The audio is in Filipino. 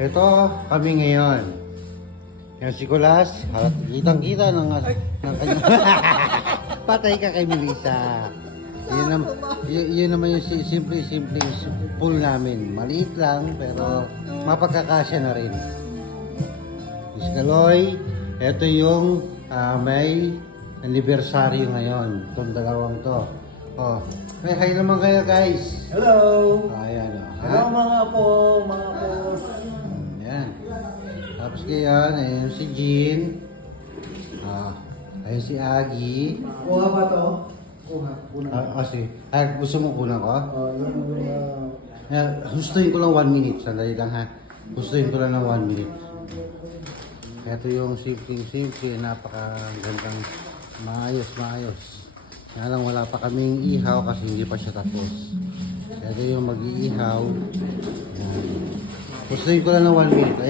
Ito kami ngayon. Yan si Kulas, kitang-kita ng kanyang... Patay ka kay Melissa. Yun naman yung simple pool namin. Maliit lang, pero mapagkakasya na rin. Miss Kaloy, ito yung may anibersaryo ngayon. Itong dalawang to. Oh, may hi naman kayo guys. Hello! Ayan o. Hello mga po, Ayan. Tapos kayan, ayun si Jean. Ayun si Aggie. Kuha ba to? Kuha. Sige. Gusto mo kunan ko? Yun. Gustuin ko lang 1 minute. Sandali lang ha. Gustuin ko lang ng 1 minute. Ito yung simple, napakagandang maayos. Kaya lang wala pa kaming ihaw kasi hindi pa siya tapos. Ito yung mag-iihaw. Gustuin ko lang ng 1 minute. Ayan.